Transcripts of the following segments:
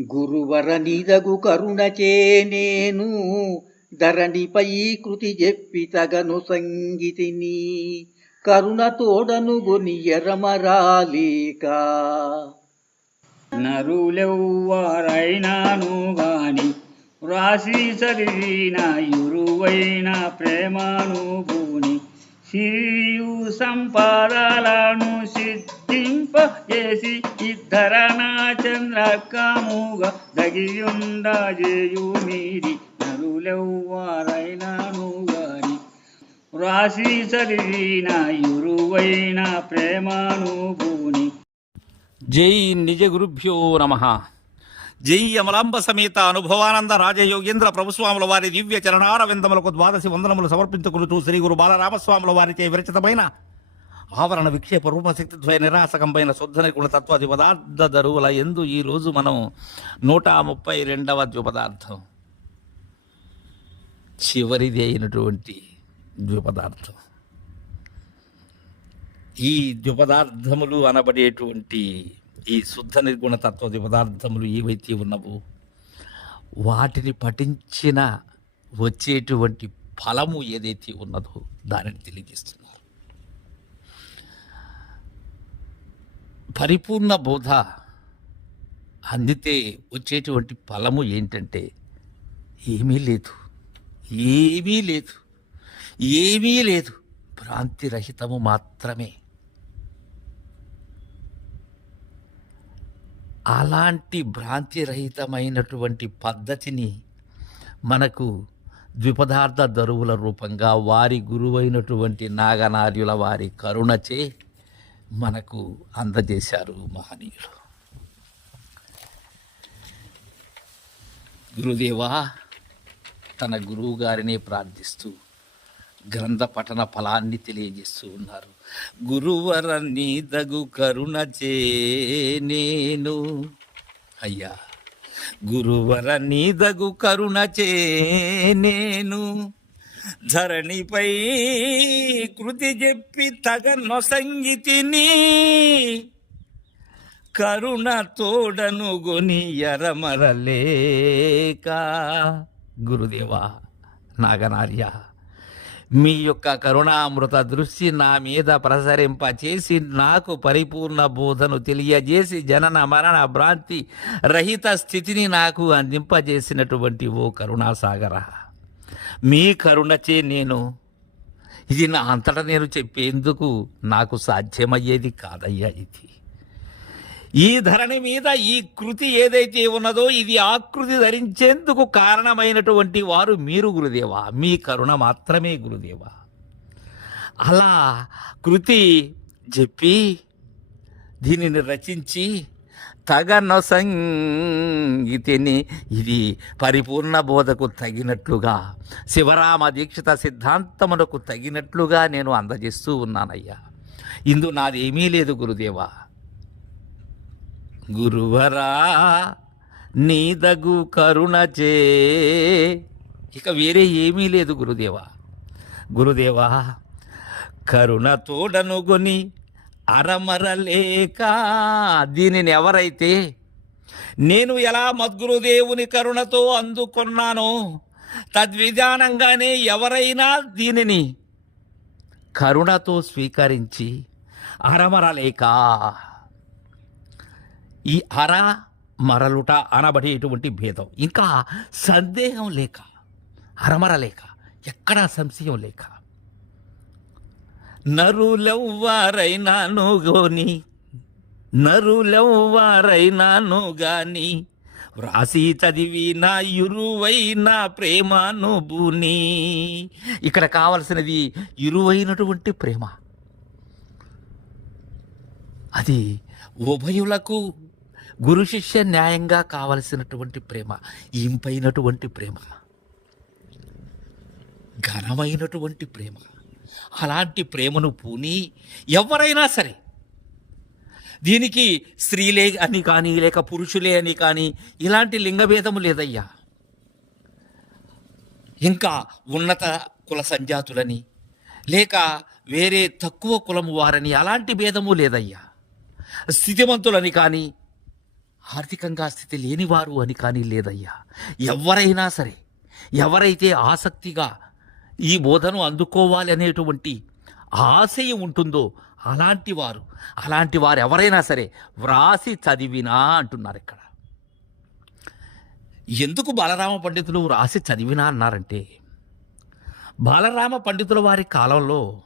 గురువర నీదగు కరుణచే నేను ధరణిపై కృతి చెప్పి తగను సంగీతిని. కరుణ తోడను గొని ఎరమరాలేక. గాని రాశి చదివిన ఇరువైన ప్రేమానుభూని. సిరియు సంపాదాలను సిద్ధింపజేసి ఇద్దరనా చంద్రకముగా దగియుండజేయు మీరి నరులెవ్వారైనాను గాని. రాసి చదివిన ఇరువైన ప్రేమానుభూని. జై నిజ గురుభ్యో నమ. జై అమలాంబ సమేత అనుభవానంద రాజయోగేంద్ర ప్రభుస్వాముల వారి దివ్య చరణారవిందములకు ద్వాదశి వందనములు సమర్పించుకునుచు శ్రీ గురు బాలరామస్వాముల వారిచే విరచితమైన ఆవరణ విక్షేప రూపశక్తి ద్వయ నిరాసకంపైన శుద్ధ నిగుణ తత్వాది ద్విపదార్థ దరువుల ఎందు ఈ రోజు మనం నూట ముప్పై రెండవ ద్విపదార్థం. చివరిది అయినటువంటి ద్విపదార్థం. ఈ ద్విపదార్థములు అనబడేటువంటి ఈ శుద్ధ నిర్గుణ తత్వ ద్విపదార్థములు ఏవైతే ఉన్నవో వాటిని పఠించిన వచ్చేటువంటి ఫలము ఏదైతే ఉన్నదో దానిని తెలియజేస్తుంది పరిపూర్ణ బోధ అందితే వచ్చేటువంటి ఫలము ఏంటంటే ఏమీ లేదు. ఏమీ లేదు. ఏమీ లేదు. భ్రాంతి రహితము మాత్రమే. అలాంటి భ్రాంతి రహితమైనటువంటి పద్ధతిని మనకు ద్విపదార్థ దరువుల రూపంగా వారి గురువైనటువంటి నాగనార్యుల వారి కరుణచే మనకు అందజేశారు మహనీయులు. గురుదేవా తన గురువు గారిని ప్రార్థిస్తూ గ్రంథ పఠన ఫలాన్ని తెలియజేస్తూ ఉన్నారు. గురువర నీదగు కరుణ చే నేను. అయ్యా గురువర నీదగు కరుణ చే నేను. ధరణిపై కృతి చెప్పి తగ నొసంగితిని కరుణ తోడను గొని ఎరమరలేక. గురుదేవా నాగనార్య మీ యొక్క కరుణామృత దృష్టి నా మీద ప్రసరింప చేసి నాకు పరిపూర్ణ బోధను తెలియజేసి జనన మరణ భ్రాంతి రహిత స్థితిని నాకు అందింపజేసినటువంటి ఓ కరుణాసాగర. మీ కరుణచే నేను ఇది నా అంతటా నేను చెప్పేందుకు నాకు సాధ్యమయ్యేది కాదయ్యా ఇది. ఈ ధరణి మీద ఈ కృతి ఏదైతే ఉన్నదో ఇది ఆకృతి ధరించేందుకు కారణమైనటువంటి వారు మీరు గురుదేవా. మీ కరుణ మాత్రమే గురుదేవా. అలా కృతి చెప్పి దీనిని రచించి తగన సంగీతిని ఇది పరిపూర్ణ బోధకు తగినట్లుగా శివరామ దీక్షిత సిద్ధాంతమునకు తగినట్లుగా నేను అందజేస్తూ ఉన్నానయ్యా. ఇందు నాదేమీ లేదు గురుదేవా. గురువరా నీదగు కరుణచే ఇక వేరే ఏమీ లేదు గురుదేవా. గురుదేవా కరుణ తోడనుగొని అరమరలేక దీనిని ఎవరైతే నేను ఎలా మద్గురుదేవుని కరుణతో అందుకున్నానో తద్విధానంగానే ఎవరైనా దీనిని కరుణతో స్వీకరించి అరమరలేక. ఈ అర మరలుట అనబడేటువంటి భేదం. ఇంకా సందేహం లేక అరమరలేక ఎక్కడా సంశయం లేక. నరులెవ్వారైనాను గోని నరులెవ్వారైనాను గాని వ్రాసి చదివి నా ఇరువైన ప్రేమానుభూని. ఇక్కడ కావలసినది ఇరువైనటువంటి ప్రేమ. అది ఉభయులకు గురు శిష్య న్యాయంగా కావలసినటువంటి ప్రేమ ఇంపైనటువంటి ప్రేమ ఘనమైనటువంటి ప్రేమ. అలాంటి ప్రేమను పూని ఎవరైనా సరే దీనికి స్త్రీలే అని కానీ లేక పురుషులే అని కానీ ఇలాంటి లింగభేదము లేదయ్యా. ఇంకా ఉన్నత కుల సంజాతులని లేక వేరే తక్కువ కులము వారని అలాంటి భేదము లేదయ్యా. స్థితిమంతులని కానీ ఆర్థికంగా స్థితి లేనివారు అని కానీ లేదయ్యా. ఎవరైనా సరే ఎవరైతే ఆసక్తిగా ఈ బోధను అందుకోవాలి అనేటువంటి ఆశయం ఉంటుందో అలాంటి వారు అలాంటి వారు ఎవరైనా సరే వ్రాసి చదివినా అంటున్నారు ఇక్కడ. ఎందుకు బాలరామ పండితులు వ్రాసి చదివినా అన్నారంటే బాలరామ పండితుల వారి కాలంలో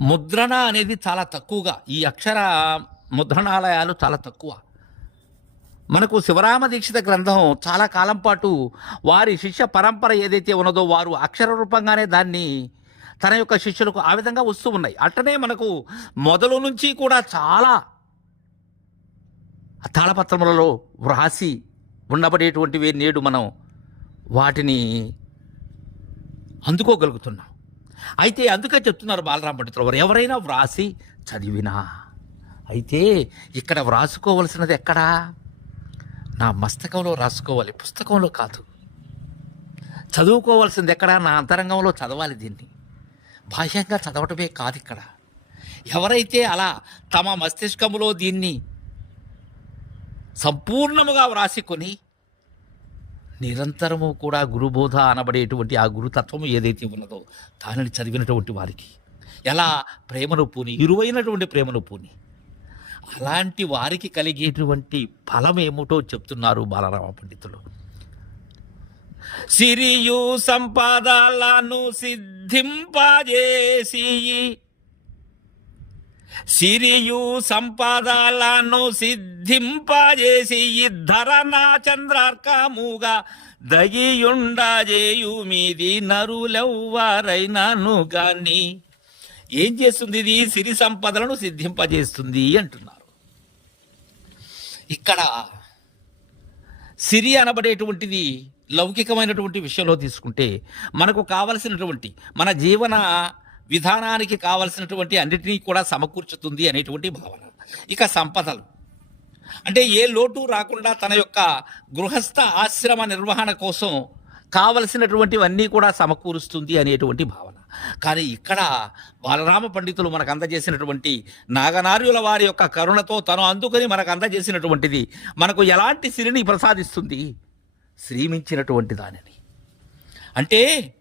ముద్రణ అనేది చాలా తక్కువగా ఈ అక్షర ముద్రణాలయాలు చాలా తక్కువ. మనకు శివరామ దీక్షిత గ్రంథం చాలా కాలం పాటు వారి శిష్య పరంపర ఏదైతే ఉన్నదో వారు అక్షర రూపంగానే దాన్ని తన యొక్క శిష్యులకు ఆ విధంగా వస్తూ ఉన్నాయి. అట్టనే మనకు మొదలు నుంచి కూడా చాలా తాళపత్రములలో వ్రాసి ఉండబడేటువంటివి నేడు మనం వాటిని అందుకోగలుగుతున్నాం. అయితే అందుకే చెప్తున్నారు బాలరామ పండితులు వారు ఎవరైనా వ్రాసి చదివినా. అయితే ఇక్కడ వ్రాసుకోవలసినది ఎక్కడా? నా మస్తకంలో రాసుకోవాలి. పుస్తకంలో కాదు. చదువుకోవాల్సింది ఎక్కడ? నా అంతరంగంలో చదవాలి దీన్ని. బాహ్యంగా చదవటమే కాదు ఇక్కడ. ఎవరైతే అలా తమ మస్తిష్కములో దీన్ని సంపూర్ణముగా వ్రాసుకొని నిరంతరము కూడా గురుబోధ అనబడేటువంటి ఆ గురుతత్వము ఏదైతే ఉన్నదో దానిని చదివినటువంటి వారికి ఎలా ప్రేమను పూని ఇరువైనటువంటి ప్రేమను పూని అలాంటి వారికి కలిగేటువంటి ఫలం ఏమిటో చెప్తున్నారు బాలరామ పండితులు. సిరియు సంపాదాలను సిద్ధింపజేసి సిరియు సంపాదాలను సిద్ధింపజేసి ఇద్దరన చంద్రార్కముగా దగియుండజేయు మీది నరులెవ్వరైనాను కానీ ఏం చేస్తుంది ఇది? సిరి సంపదలను సిద్ధింపజేస్తుంది అంటున్నారు. ఇక్కడ సిరి అనబడేటువంటిది లౌకికమైనటువంటి విషయంలో తీసుకుంటే మనకు కావలసినటువంటి మన జీవన విధానానికి కావలసినటువంటి అన్నిటినీ కూడా సమకూర్చుతుంది అనేటువంటి భావన. ఇక సంపదలు. అంటే ఏ లోటు రాకుండా తన యొక్క గృహస్థ ఆశ్రమ నిర్వహణ కోసం కావలసినటువంటివన్నీ కూడా సమకూరుస్తుంది అనేటువంటి భావన. కానీ ఇక్కడ బాలరామ పండితులు మనకు అందజేసినటువంటి నాగనార్యుల వారి యొక్క కరుణతో తను అందుకొని మనకు అందజేసినటువంటిది మనకు ఎలాంటి సిరిని ప్రసాదిస్తుంది? శ్రీమించినటువంటి దానిని. అంటే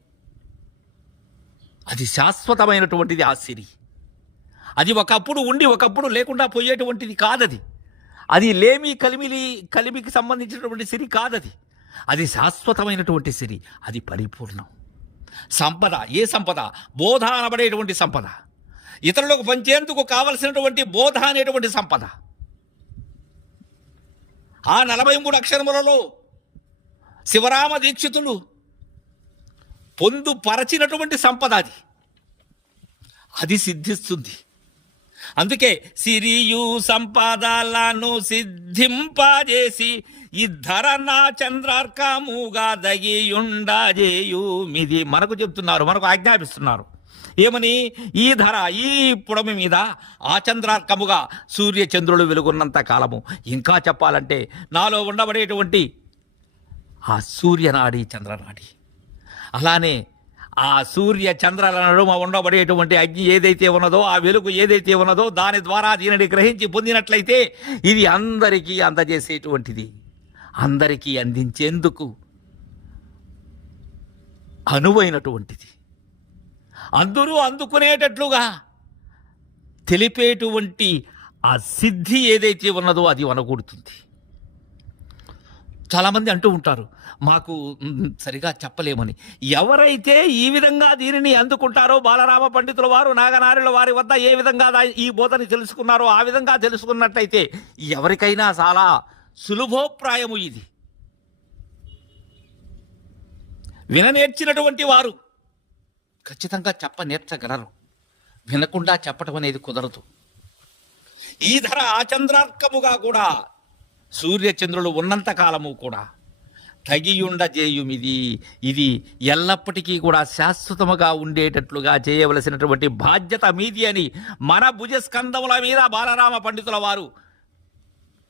అది శాశ్వతమైనటువంటిది ఆ సిరి. అది ఒకప్పుడు ఉండి ఒకప్పుడు లేకుండా పోయేటువంటిది కాదది. అది లేమి కలిమిలి కలిమికి సంబంధించినటువంటి సిరి కాదది. అది శాశ్వతమైనటువంటి సిరి. అది పరిపూర్ణం. సంపద ఏ సంపద? బోధ అనబడేటువంటి సంపద. ఇతరులకు పంచేందుకు కావలసినటువంటి బోధ అనేటువంటి సంపద. ఆ నలభై మూడు అక్షరములలో శివరామ దీక్షితులు పొందుపరచినటువంటి సంపద అది. అది సిద్ధిస్తుంది. అందుకే సిరియు సంపాదాలను సిద్ధింపజేసి ఇద్దరన్న చంద్రార్కముగా దగియుండజేయు మిది. మనకు చెప్తున్నారు మనకు ఆజ్ఞాపిస్తున్నారు. ఏమని? ఈ ధర ఈ పుడమి మీద ఆ చంద్రార్కముగా సూర్య చంద్రులు వెలుగున్నంత కాలము. ఇంకా చెప్పాలంటే నాలో ఉండబడేటువంటి ఆ సూర్యనాడి చంద్రనాడి. అలానే ఆ సూర్య చంద్రాల నడుమ ఉండబడేటువంటి అగ్ని ఏదైతే ఉన్నదో ఆ వెలుగు ఏదైతే ఉన్నదో దాని ద్వారా దీనిని గ్రహించి పొందినట్లయితే ఇది అందరికీ అందజేసేటువంటిది. అందరికీ అందించేందుకు అనువైనటువంటిది. అందరూ అందుకునేటట్లుగా తెలిపేటువంటి ఆ సిద్ధి ఏదైతే ఉన్నదో అది వనగూడుతుంది చాలామంది అంటూ ఉంటారు మాకు సరిగా చెప్పలేమని. ఎవరైతే ఈ విధంగా దీనిని అందుకుంటారో బాలరామ పండితుల వారు నాగనారుల వారి వద్ద ఏ విధంగా ఈ బోధని తెలుసుకున్నారో ఆ విధంగా తెలుసుకున్నట్టయితే ఎవరికైనా చాలా సులభోప్రాయము ఇది. విననేర్చినటువంటి వారు ఖచ్చితంగా చెప్ప నేర్చగలరు వినకుండా చెప్పటం అనేది కుదరదు. ఈ ధర ఆచంద్రార్కముగా కూడా సూర్యచంద్రులు ఉన్నంత కాలము కూడా తగియుండ చేయుమిది ఇది. ఎల్లప్పటికీ కూడా శాశ్వతముగా ఉండేటట్లుగా చేయవలసినటువంటి బాధ్యత మీది అని మన భుజస్కంధముల మీద బాలరామ పండితుల వారు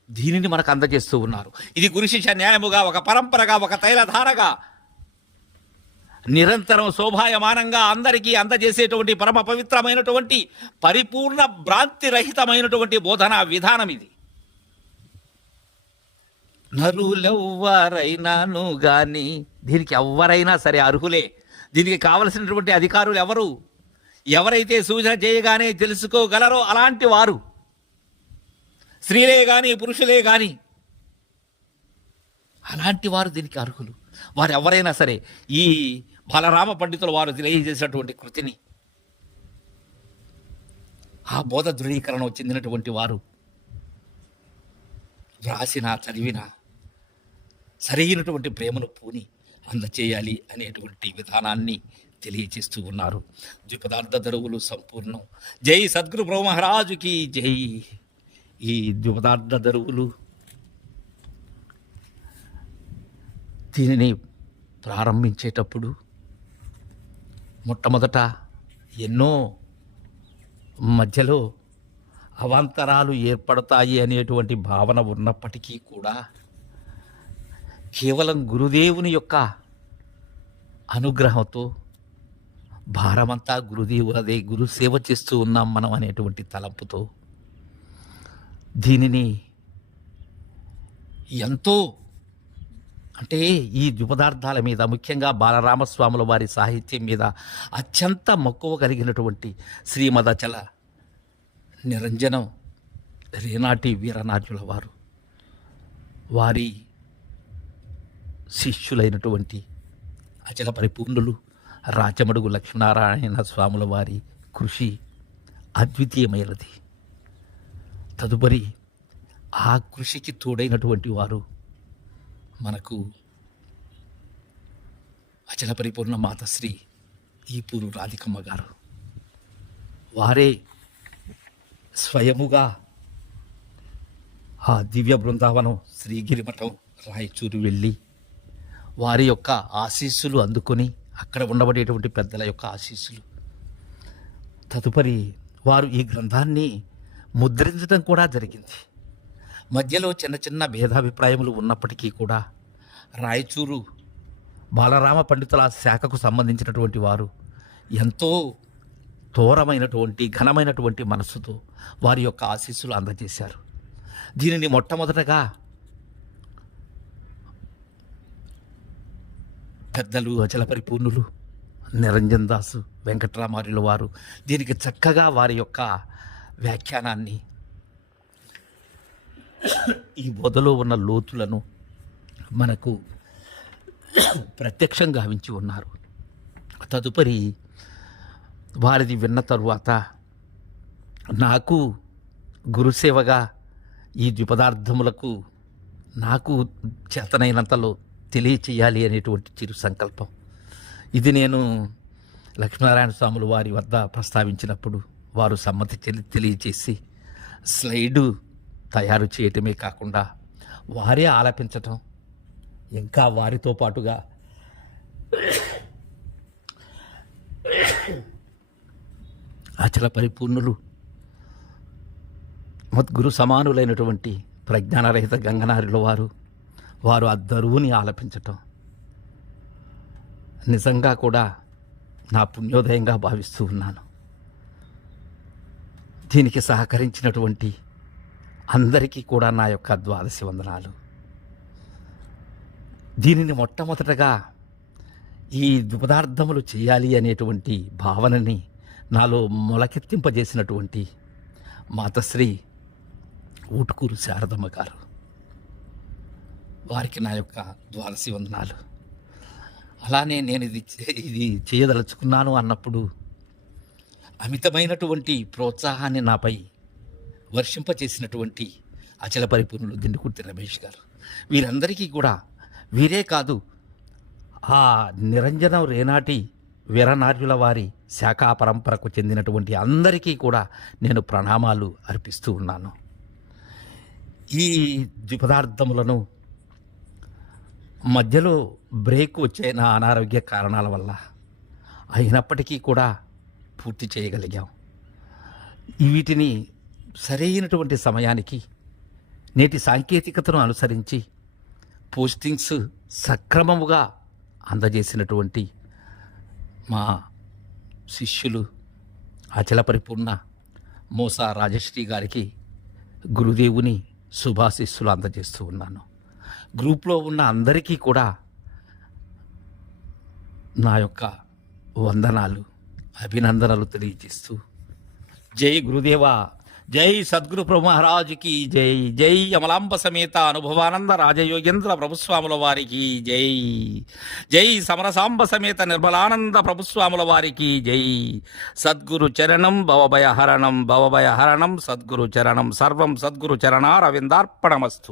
దీనిని మనకు అందజేస్తూ ఉన్నారు. ఇది గురుశిష న్యాయముగా ఒక పరంపరగా ఒక తైలధారగా నిరంతరం శోభాయమానంగా అందరికీ అందజేసేటువంటి పరమ పవిత్రమైనటువంటి పరిపూర్ణ భ్రాంతి రహితమైనటువంటి బోధనా విధానం ఇది నరులెవ్వరైనాను గాని దీనికి ఎవరైనా సరే అర్హులే. దీనికి కావలసినటువంటి అధికారులు ఎవరు? ఎవరైతే సూచన చేయగానే తెలుసుకోగలరో అలాంటి వారు. స్త్రీలే కానీ పురుషులే కానీ అలాంటి వారు దీనికి అర్హులు. వారు ఎవరైనా సరే ఈ బలరామ పండితులు వారు తెలియజేసినటువంటి కృతిని ఆ బోధ ధృవీకరణ చెందినటువంటి వారు వ్రాసిన చదివిన సరైనటువంటి ప్రేమను పూని అందచేయాలి అనేటువంటి విధానాన్ని తెలియచేస్తూ ఉన్నారు. ద్విపదార్థ దరువులు సంపూర్ణం. జై సద్గురు బ్రహ్మ మహారాజుకి జై. ఈ ద్విపదార్థ దరువులు దీనిని ప్రారంభించేటప్పుడు మొట్టమొదట ఎన్నో మధ్యలో అవాంతరాలు ఏర్పడతాయి అనేటువంటి భావన ఉన్నప్పటికీ కూడా కేవలం గురుదేవుని యొక్క అనుగ్రహంతో భారమంతా గురుదేవులదే గురు సేవ చేస్తూ ఉన్నాం మనం అనేటువంటి తలంపుతో దీనిని ఎంతో అంటే ఈ ద్విపదార్థాల మీద ముఖ్యంగా బాలరామస్వాముల వారి సాహిత్యం మీద అత్యంత మక్కువ కలిగినటువంటి శ్రీమదచల నిరంజనం రేనాటి వీరనాథుల వారు. వారి శిష్యులైనటువంటి అచల పరిపూర్ణులు రాచమడుగు లక్ష్మీనారాయణ స్వాముల వారి కృషి అద్వితీయమైనది. తదుపరి ఆ కృషికి తోడైనటువంటి వారు మనకు అచల పరిపూర్ణ మాతశ్రీ ఈపూరు రాధికమ్మ గారు. వారే స్వయముగా ఆ దివ్య బృందావనం శ్రీగిరిమఠం రాయచూరు వెళ్ళి వారి యొక్క ఆశీస్సులు అందుకొని అక్కడ ఉండబడేటువంటి పెద్దల యొక్క ఆశీస్సులు. తదుపరి వారు ఈ గ్రంథాన్ని ముద్రించడం కూడా జరిగింది. మధ్యలో చిన్న చిన్న భేదాభిప్రాయములు ఉన్నప్పటికీ కూడా రాయచూరు బాలరామ పండితుల శాఖకు సంబంధించినటువంటి వారు ఎంతో తోరమైనటువంటి ఘనమైనటువంటి మనస్సుతో వారి యొక్క ఆశీస్సులు అందజేశారు. దీనిని మొట్టమొదటగా పెద్దలు అచల పరిపూర్ణులు నిరంజన్ దాసు వెంకట్రామార్యుల వారు దీనికి చక్కగా వారి యొక్క వ్యాఖ్యానాన్ని ఈ బోధలో ఉన్న లోతులను మనకు ప్రత్యక్షం గావించి ఉన్నారు. తదుపరి వారిది విన్న తరువాత నాకు గురుసేవగా ఈ ద్విపదార్థములకు నాకు చేతనైనంతలో తెలియచేయాలి అనేటువంటి చిరు సంకల్పం. ఇది నేను లక్ష్మీనారాయణ స్వాములు వారి వద్ద ప్రస్తావించినప్పుడు వారు సమ్మతి చెల్లి తెలియచేసి స్లైడు తయారు చేయటమే కాకుండా వారే ఆలపించటం ఇంకా వారితో పాటుగా అచల పరిపూర్ణులు మద్గురు సమానులైనటువంటి ప్రజ్ఞానరహిత గంగనారిల వారు వారు ఆ దరువుని ఆలపించటం. నిజంగా కూడా నా పుణ్యోదయంగా భావిస్తూ ఉన్నాను. దీనికి సహకరించినటువంటి అందరికీ కూడా నా యొక్క ద్వాదశి వందనాలు. దీనిని మొట్టమొదటగా ఈ పదార్థములు చేయాలి అనేటువంటి భావనని నాలో మొలకెత్తింపజేసినటువంటి మాతశ్రీ ఊటుకూరు శారదమ్మ గారు. వారికి నా యొక్క ద్వాదశి వందనాలు. అలానే నేను ఇది చే- ఇది చేయదలుచుకున్నాను అన్నప్పుడు అమితమైనటువంటి ప్రోత్సాహాన్ని నాపై వర్షింపచేసినటువంటి అచల పరిపూర్ణులు దిండుకుర్తి రమేష్ గారు. వీరందరికీ కూడా వీరే కాదు ఆ నిరంజనం రేనాటి వీరనార్యుల వారి శాఖా పరంపరకు చెందినటువంటి అందరికీ కూడా నేను ప్రణామాలు అర్పిస్తూ ఉన్నాను. ఈ ద్విపదార్థములను మధ్యలో బ్రేక్ వచ్చే నా అనారోగ్య కారణాల వల్ల అయినప్పటికీ కూడా పూర్తి చేయగలిగాం. వీటిని సరైనటువంటి సమయానికి నేటి సాంకేతికతను అనుసరించి పోస్టింగ్స్ సక్రమముగా అందజేసినటువంటి మా శిష్యులు అచల పరిపూర్ణ మోసా రాజశ్రీ గారికి గురుదేవుని శుభాశిస్సులు అందజేస్తూ ఉన్నాను. గ్రూప్లో ఉన్న అందరికీ కూడా నా యొక్క వందనాలు అభినందనలు తెలియజేస్తూ జై గురుదేవ జై సద్గురు ప్రభు మహారాజుకి జై జై అమలాంబ సమేత అనుభవానంద రాజయోగేంద్ర ప్రభుస్వాముల వారికి జై జై సమరసాంబ సమేత నిర్మలానంద ప్రభుస్వాముల వారికి జై. సద్గురు చరణం భవభయ హరణం భవభయ హరణం సద్గురు చరణం సర్వం సద్గురు చరణారవిందార్పణమస్తు.